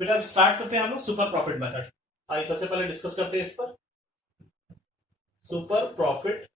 फिर अब स्टार्ट करते हैं हम लोग सुपर प्रॉफिट मेथड। आइए सबसे पहले डिस्कस करते हैं इस पर। Super profit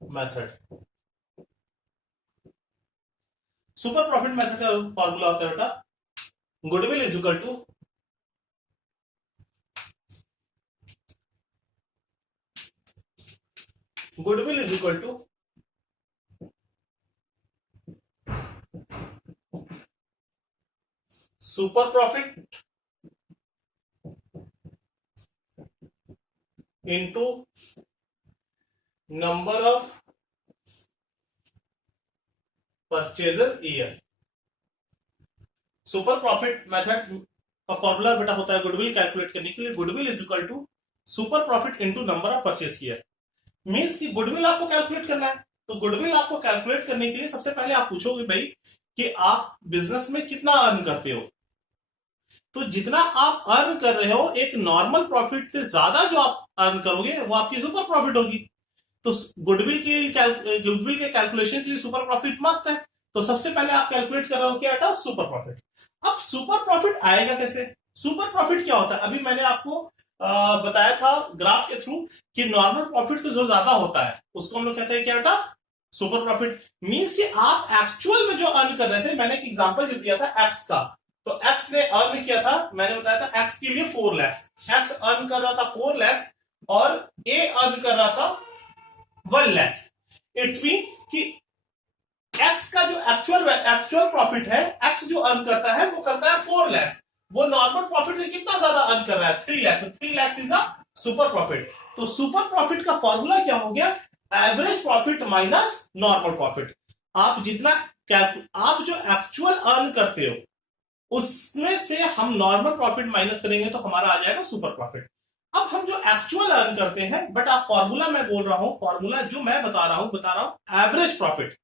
method. Super profit method का फॉर्मूला होता है बेटा, goodwill is equal to goodwill is equal to super profit into number of purchases year. Super profit method का फॉर्मूला बेटा होता है गुडविल कैलकुलेट करने के लिए, goodwill is equal to super profit into number of purchase year. Means कि goodwill आपको calculate करना है। तो गुडविल आपको कैलकुलेट करने के लिए सबसे पहले आप पूछोगे भाई कि आप बिजनेस में कितना अर्न करते हो। तो जितना आप अर्न कर रहे हो एक नॉर्मल प्रॉफिट से ज्यादा जो आप अर्न करोगे वो आपकी सुपर प्रॉफिट होगी। तो गुडविल के कैलकुलेशन के लिए सुपर प्रॉफिट मस्ट है। तो सबसे पहले आप कैलकुलेट कर रहे हो क्या बेटा, सुपर प्रॉफिट। अब सुपर प्रॉफिट आएगा कैसे? सुपर प्रॉफिट क्या होता है? अभी मैंने आपको बताया था ग्राफ के थ्रू कि नॉर्मल प्रॉफिट से जो ज्यादा होता है उसको हम लोग कहते हैं क्या बेटा, सुपर प्रॉफिट। मींस कि आप एक्चुअल में जो अर्न कर रहे थे, मैंने एक एग्जांपल जो दिया था एक्स का, तो एक्स ने अर्न किया था, मैंने बताया था एक्स के लिए 4 लाख, एक्स अर्न कर रहा था 4 लाख और ए अर्न कर रहा था 1 लाख। इट्स मीन कि एक्स का जो एक्चुअल प्रॉफिट है, एक्स जो अर्न करता है वो करता है 4 लाख, वो नॉर्मल प्रॉफिट से कितना ज्यादा अर्न कर रहा है 3 लाख, तो 3 lakh is a super profit. तो सुपर प्रॉफिट का फॉर्मूला क्या हो गया, average profit minus normal profit. आप जितना आप जो एक्चुअल अर्न करते हो उसमें से हम नॉर्मल प्रॉफिट माइनस करेंगे तो हमारा आ जाएगा सुपर प्रॉफिट। अब हम जो एक्चुअल अर्न करते हैं, बट आप फॉर्मूला मैं बोल रहा हूं, फॉर्मूला जो मैं बता रहा हूं एवरेज प्रॉफिट।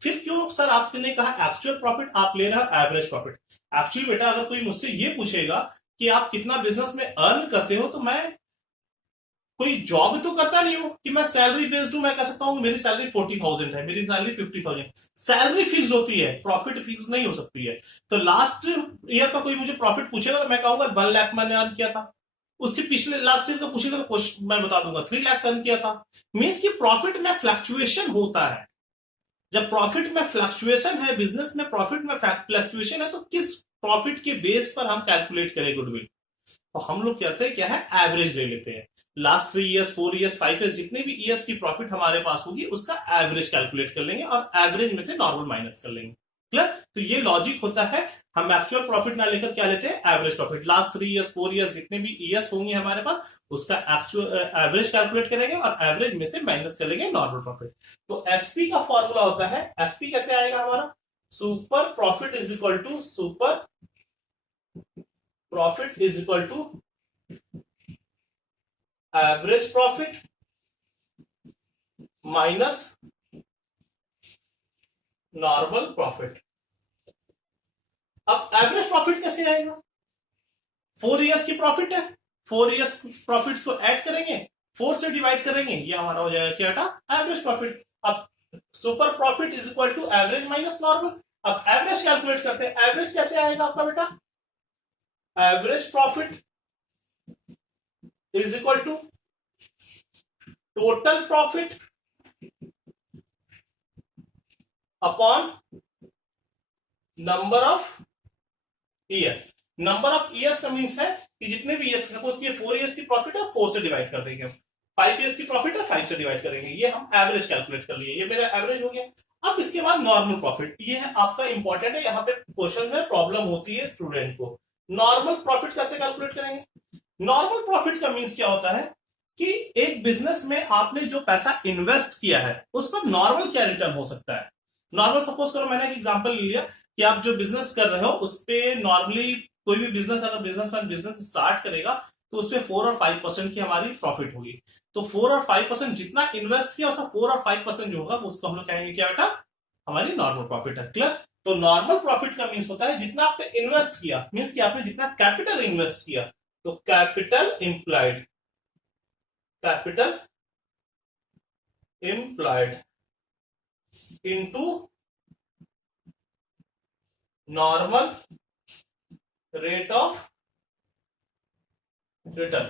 फिर क्यों सर आपने कहा एक्चुअल प्रॉफिट, आप ले रहे हो एवरेज प्रॉफिट। एक्चुअली बेटा अगर कोई मुझसे ये पूछेगा कि आप कितना बिजनेस में अर्न करते हो, तो मैं कोई जॉब तो करता नहीं हूं कि मैं सैलरी बेस्ड हूं। मैं कह सकता हूं मेरी सैलरी 40,000 है, मेरी सैलरी 50,000। सैलरी फिक्स होती है, प्रॉफिट फिक्स नहीं हो सकती है। तो लास्ट ईयर का कोई मुझे प्रॉफिट पूछेगा तो मैं कहूंगा 1 लाख मैंने अर्न किया था। उसके पिछले लास्ट ईयर का पूछेगा तो मैं बता दूंगा 3 लाख अर्न किया था। मीन्स की प्रॉफिट में फ्लक्चुएशन होता है। जब प्रॉफिट में फ्लक्चुएशन है, बिजनेस में प्रॉफिट में फ्लक्चुएशन है, तो किस प्रॉफिट के बेस पर हम कैलकुलेट करें गुडविल? तो हम लोग कहते हैं क्या है, एवरेज ले लेते हैं। लास्ट 3 ईयर्स, 4 ईयर्स, 5 ईयर्स, जितने भी ईयर्स की प्रॉफिट हमारे पास होगी उसका एवरेज कैलकुलेट कर लेंगे और एवरेज में से नॉर्मल माइनस कर लेंगे। क्लियर? तो ये लॉजिक होता है। हम एक्चुअल प्रॉफिट ना लेकर क्या लेते हैं, average profit. Last 3 years, 4 years, जितने भी ईयर्स होंगे हमारे पास उसका एक्चुअल एवरेज कैलकुलेट करेंगे और एवरेज में से माइनस कर लेंगे नॉर्मल प्रॉफिट। तो एसपी का फॉर्मूला होता है, एसपी कैसे आएगा हमारा, super profit is equal to super profit is equal to average profit minus normal profit. अब एवरेज प्रॉफिट कैसे आएगा, 4 ईयर्स की प्रॉफिट है, 4 ईयर्स प्रॉफिट्स को ऐड करेंगे, 4 से डिवाइड करेंगे, ये हमारा हो जाएगा क्या बेटा, एवरेज प्रॉफिट। अब super profit is equal to average minus normal. अब एवरेज कैलकुलेट करते हैं, एवरेज कैसे आएगा आपका बेटा, average profit is equal to total profit upon number of year. Number of years का मीन्स है कि जितने भी ईयर्स, सपोज कि 4 ईयर्स की प्रॉफिट है, 4 से डिवाइड कर देंगे। 5 ईयर्स की प्रॉफिट है, 5 से डिवाइड करेंगे। ये हम एवरेज कैलकुलेट कर लिए, ये मेरा एवरेज हो गया। अब इसके बाद नॉर्मल प्रॉफिट, ये है आपका इंपॉर्टेंट है, यहाँ पे क्वेश्चन में प्रॉब्लम होती है स्टूडेंट को। नॉर्मल प्रॉफिट कैसे कैलकुलेट करेंगे? नॉर्मल प्रॉफिट का मीन्स क्या होता है कि एक बिजनेस में आपने जो पैसा इन्वेस्ट किया है उस पर नॉर्मल क्या रिटर्न हो सकता है। नॉर्मल सपोज करो, मैंने एक एग्जांपल लिया कि आप जो बिजनेस कर रहे हो उस पर नॉर्मली कोई भी बिजनेस, अगर बिजनेसमैन बिजनेस स्टार्ट करेगा तो उसपे 4 और 5% की हमारी प्रॉफिट होगी। तो 4 और 5% जितना इन्वेस्ट किया उसका 4 और 5% जो होगा उसको हम लोग कहेंगे क्या बेटा, हमारी नॉर्मल प्रॉफिट है। क्लियर? तो नॉर्मल प्रॉफिट का मीन्स होता है जितना आपने इन्वेस्ट किया, मीन्स कि आपने जितना कैपिटल इन्वेस्ट किया, तो capital employed, capital employed into normal rate of return,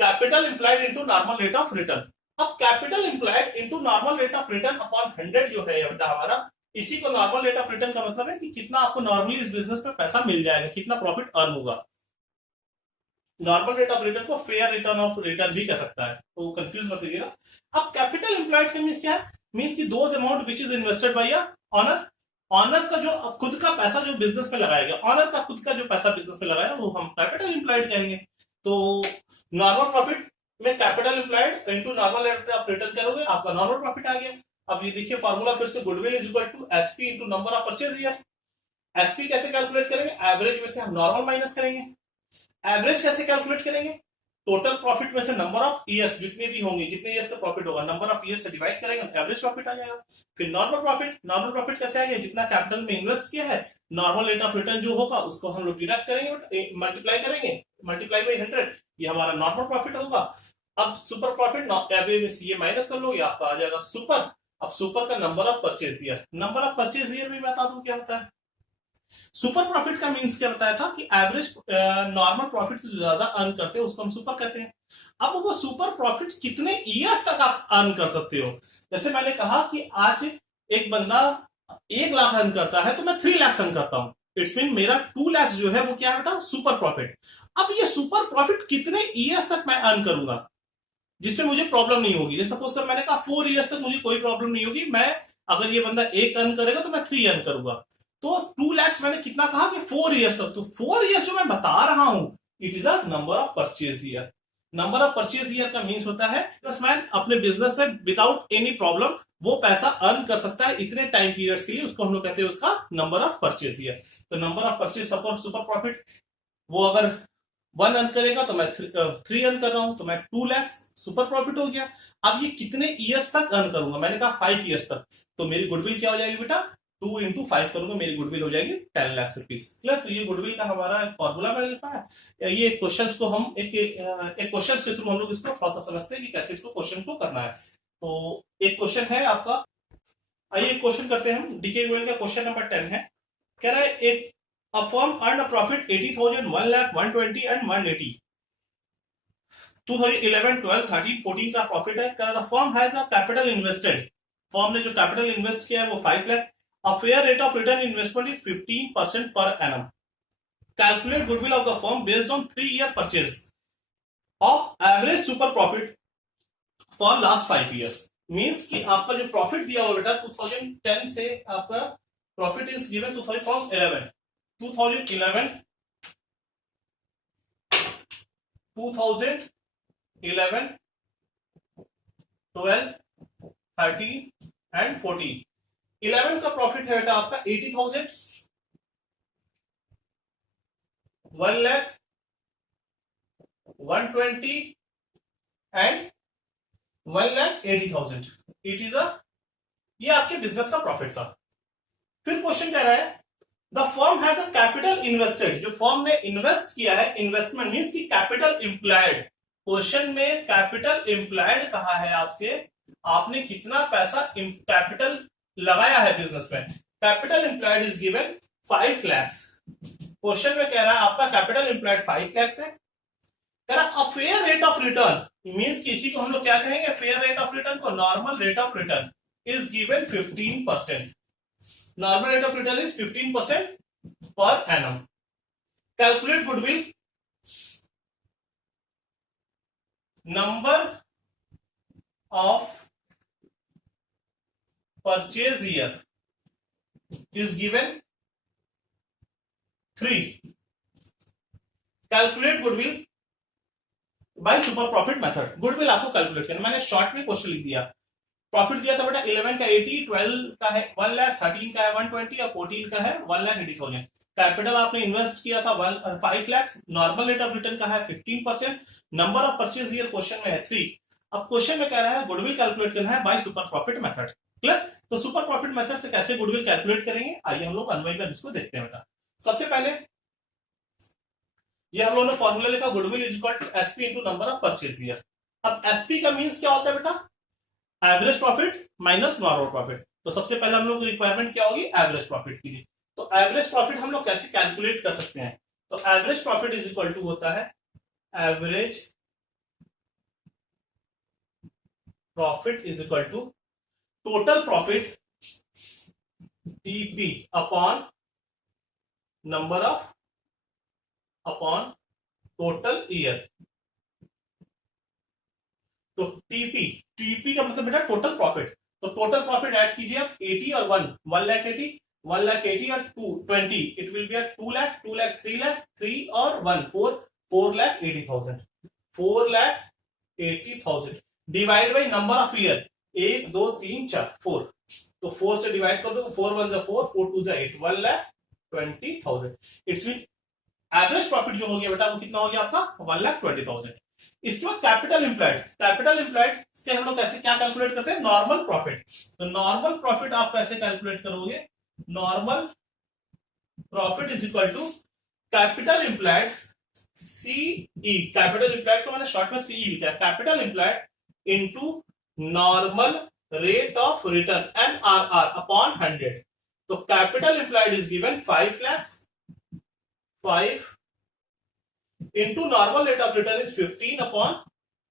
capital employed into normal rate of return. अब capital employed into normal rate of return upon 100 जो है बेटा हमारा, इसी को नॉर्मल रेट ऑफ रिटर्न का मतलब है कि कितना आपको नॉर्मली इस बिजनेस में पैसा मिल जाएगा, कितना प्रॉफिट अर्न होगा। नॉर्मल रेट ऑफ रिटर्न को फेयर रिटर्न ऑफ रिटर्न भी कह सकता है, तो कंफ्यूज मत करिएगा। अब कैपिटल इंप्लाइड का मींस क्या है, मींस की those amount which is invested bye honour, honours का जो खुद का पैसा जो बिजनेस में लगाया गया, ऑनर का खुद का जो पैसा बिजनेस में लगाया वो हम कैपिटल इंप्लाइड कहेंगे। तो नॉर्मल प्रॉफिट में capital employed into normal rate of return करोगे, आपका नॉर्मल प्रॉफिट आ गया। अब ये देखिए फॉर्मूला फिर से, goodwill is equal to SP into number of purchase year. SP कैसे कैलकुलेट करेंगे, एवरेज में से हम नॉर्मल माइनस करेंगे। एवरेज कैसे कैलकुलेट करेंगे, टोटल प्रॉफिट में से नंबर ऑफ ईयर्स जितने भी होंगे, जितने ईयर्स का प्रॉफिट होगा, नंबर ऑफ ईयर्स से डिवाइड करेंगे, एवरेज प्रॉफिट आ जाएगा। फिर नॉर्मल प्रॉफिट, नॉर्मल प्रॉफिट कैसे आएगा, जितना कैपिटल में इन्वेस्ट किया है, नॉर्मल रेट ऑफ रिटर्न जो होगा उसको हम लोग डिडक्ट करेंगे, मल्टीप्लाई करेंगे, मल्टीप्लाई बाई 100, ये हमारा नॉर्मल प्रॉफिट होगा। अब सुपर प्रॉफिट एवरेज में से ये माइनस कर लो, ये आपका आ जाएगा सुपर। अब सुपर का number of purchase year, number of purchase year भी बता दूं क्या होता है। सुपर प्रॉफिट का मींस क्या बताया था कि एवरेज नॉर्मल प्रॉफिट से ज्यादा अर्न करते हैं उसको हम सुपर कहते हैं। अब वो सुपर प्रॉफिट कितने ईयर्स तक आप अर्न कर सकते हो, जैसे मैंने कहा कि आज एक बंदा 1 लाख अर्न करता है तो मैं 3 लाख अर्न करता हूं, इट्स मीन मेरा 2 लाख जो है वो क्या है बेटा, सुपर प्रॉफिट। अब ये सुपर प्रॉफिट कितने ईयर्स तक मैं अर्न करूंगा जिसमें मुझे प्रॉब्लम नहीं होगी। जैसे सपोज कर मैंने कहा 4 ईयर्स तक मुझे कोई प्रॉब्लम नहीं होगी, मैं अगर ये बंदा 1 अर्न करेगा तो मैं 3 अर्न करूंगा। तो 2 लाख मैंने कितना कहा कि 4 ईयर्स तक, तो 4 ईयर्स जो मैं बता रहा हूं it is a number of purchase year. Number of purchase year का मीन्स होता है बिजनेसमैन अपने बिजनेस में विदाउट एनी प्रॉब्लम वो पैसा अर्न कर सकता है इतने टाइम पीरियड्स के लिए, उसको हम लोग कहते हैं उसका नंबर ऑफ परचेज ईयर। तो number of purchase super profit, वो अगर 1 अर्न करेगा तो मैं 3 अर्न कर रहा हूं तो मैं 2 लाख सुपर प्रॉफिट हो गया। अब ये कितने ईयर्स तक अर्न करूंगा, मैंने कहा 5 ईयर्स तक, तो मेरी गुडविल क्या हो जाएगी बेटा, 2 इंटू 5 करूंगा, मेरी गुडविल हो जाएगी 10 लाख रुपीज। क्लियर। तो ये गुडविल का हमारा फॉर्मूला मैंने लिखा है। ये क्वेश्चंस को हम एक क्वेश्चंस के थ्रू हम लोग इसको थोड़ा सा समझते हैं कि कैसे इसको क्वेश्चन को करना है। तो एक क्वेश्चन है आपका, आइए क्वेश्चन करते हैं हम। डीके का क्वेश्चन नंबर 10 है, कह रहा है एक a firm earned a profit 80,000, 1 lakh, 120 and 180. 2011, 12, 13, 14 का प्रॉफिट है। the firm has a capital invested, firm ने जो कैपिटल इन्वेस्ट किया है वो 5 lakh. A fair rate of return investment is 15% per annum. Calculate goodwill of the firm based on 3-year purchase of average super profit for last 5 years. Means कि आपका जो profit दिया हुआ बेटा 2010 से आपका प्रॉफिट इज गिवन 2011, 2011, 12, 13 एंड 14। 11 का profit है बेटा आपका 80,000, 1 लाख, 120 एंड 1,80,000। इट इज ये आपके बिजनेस का प्रॉफिट था। फिर क्वेश्चन कह रहा है the firm has a capital invested, जो फर्म ने इन्वेस्ट किया है, इन्वेस्टमेंट मींस की कैपिटल इंप्लाइड। क्वेश्चन में कैपिटल इंप्लाइड कहा है आपसे, आपने कितना पैसा कैपिटल लगाया है बिजनेस में। Capital implied is given 5 lakh. Question में कह रहा है आपका कैपिटल इंप्लाइड 5 लाख है। कह रहा a fair rate of return means कि इसी को हम लोग क्या कहेंगे, फेयर रेट ऑफ रिटर्न को normal rate of return is given 15%। Normal rate of return is 15% per annum. Calculate goodwill, number of purchase year is given 3। Calculate goodwill by super profit method. Goodwill आपको calculate करना, मैंने short में question लिख दिया। Profit दिया था बेटा 11 का 80, 12 का है 1 लाख, 13 का है 120 और 14 का है 1,80,000। कैपिटल आपने इन्वेस्ट किया था 5 lakh. Normal rate of return का है 15%। Number of purchase year question में है 3। अब क्वेश्चन में कह रहा है गुडविल कैलकुलेट करना है by super profit method. Clear. तो सुपर प्रॉफिट मेथड से कैसे गुडविल कैलकुलेट करेंगे, आइए हम लोग अनवय कर इसको देखते हैं बेटा। सबसे पहले ये हम लोगों ने फॉर्मूला लिखा, goodwill is equal to SP into number of purchase year. अब एसपी का मीन्स क्या होता है बेटा, average profit minus normal profit. तो सबसे पहले हम लोग की रिक्वायरमेंट क्या होगी, एवरेज प्रॉफिट की। तो एवरेज प्रॉफिट हम लोग कैसे कैलकुलेट कर सकते हैं, तो average profit is equal to होता है average profit is equal to total profit TP upon number of upon total year. तो टीपी का मतलब बेटा टोटल प्रॉफिट। तो टोटल प्रॉफिट ऐड कीजिए आप 80 और 1 लाख 80 1 लाख 80 और 20 it will be 2 lakh 2 lakh 3 lakh 3 और 1 4 lakh 80,000 4 lakh 80,000 divide by number of year 1 2 3 4 4। तो 4 से डिवाइड कर दो 4 1 4 4 2 8 1 lakh 20,000। It's mean average profit जो हो गया बेटा वो कितना हो गया आपका 1,20,000। इसके बाद कैपिटल इंप्लॉयड से हम लोग कैसे क्या कैलकुलेट करते हैं नॉर्मल प्रॉफिट। तो नॉर्मल प्रॉफिट आप कैसे कैलकुलेट करोगे normal profit is equal to capital employed CE. Capital employed को मैंने शॉर्ट में सीई लिखा है capital employed into normal rate of return NRR upon 100। तो capital employed is given 5 lakhs 5 into normal rate of return is 15 upon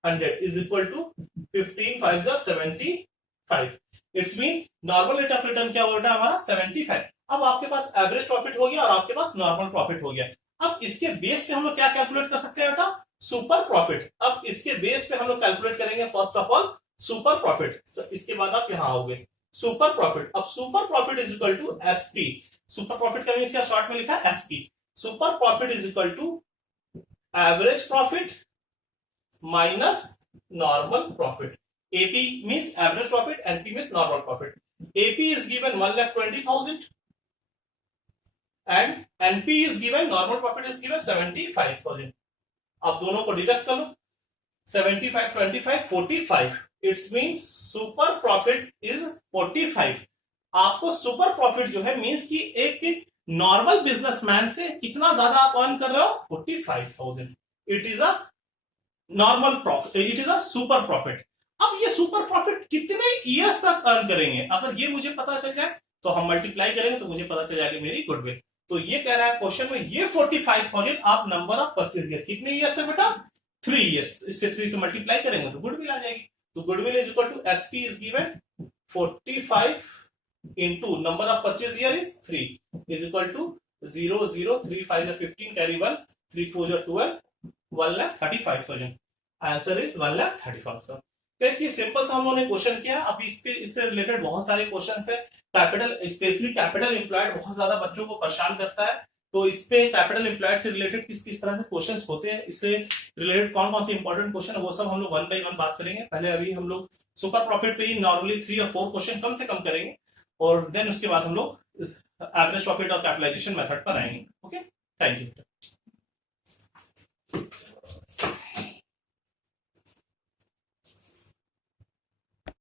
100 is equal to 15 5s are 75। It's mean normal rate of return क्या होगा हमारा 75। अब आपके पास average profit हो गया और आपके पास नॉर्मल प्रॉफिट हो गया। अब इसके बेस पे हम लोग क्या कैलकुलेट कर सकते हैं बेटा सुपर प्रॉफिट। अब इसके बेस पे हम लोग कैलकुलेट करेंगे first of all super profit. इसके बाद आप यहां आओगे सुपर प्रॉफिट। अब super profit is equal to SP. Super profit का मींस क्या शॉर्ट में लिखा है SP. Super profit is equal to average profit minus normal profit. AP means average profit NP means normal profit. AP is given 1,20,000 and NP is given normal profit is given 75,000। आप दोनों को deduct कर लो 75 25 45। It's mean super profit is 45। आपको super profit जो है means की एक normal businessman से कितना ज्यादा आप अर्न कर रहे हो 45,000। It is a normal profit it is a super profit. अब ये सुपर प्रॉफिट कितने ईयर्स तक अर्न करेंगे अगर ये मुझे पता चल जाए तो हम मल्टीप्लाई करेंगे तो मुझे पता चल जाएगा मेरी गुडविल। तो ये कह रहा है क्वेश्चन में ये 45,000 आप नंबर ऑफ परचेज ईयर कितने ईयर्स तक बेटा 3 ईयर्स। इससे 3 से मल्टीप्लाई करेंगे तो गुडविल आ जाएगी। तो goodwill is equal to SP is given 45 into number of purchase year is 3 is equal to 0 0 3 5 15 carry 1 3 4 12 1,35,000। Answer is 1,35,000। देखिए सिंपल सा हम लोगों ने क्वेश्चन किया। अब इससे रिलेटेड बहुत सारे क्वेश्चंस है। कैपिटल स्पेशली कैपिटल एम्प्लॉयड बहुत ज्यादा बच्चों को परेशान करता है। तो इस पे कैपिटल एम्प्लॉयड से रिलेटेड किस किस तरह से क्वेश्चंस होते हैं इससे रिलेटेड कौन कौन से इंपॉर्टेंट क्वेश्चन है वो सब हम लोग 1 by 1 बात करेंगे। पहले अभी हम लोग सुपर प्रॉफिट पे ही नॉर्मली 3 और 4 क्वेश्चन कम से कम करेंगे और देन उसके बाद हम लोग एवरेज प्रॉफिट और कैपिटलाइजेशन मेथड पर आएंगे। Okay thank you.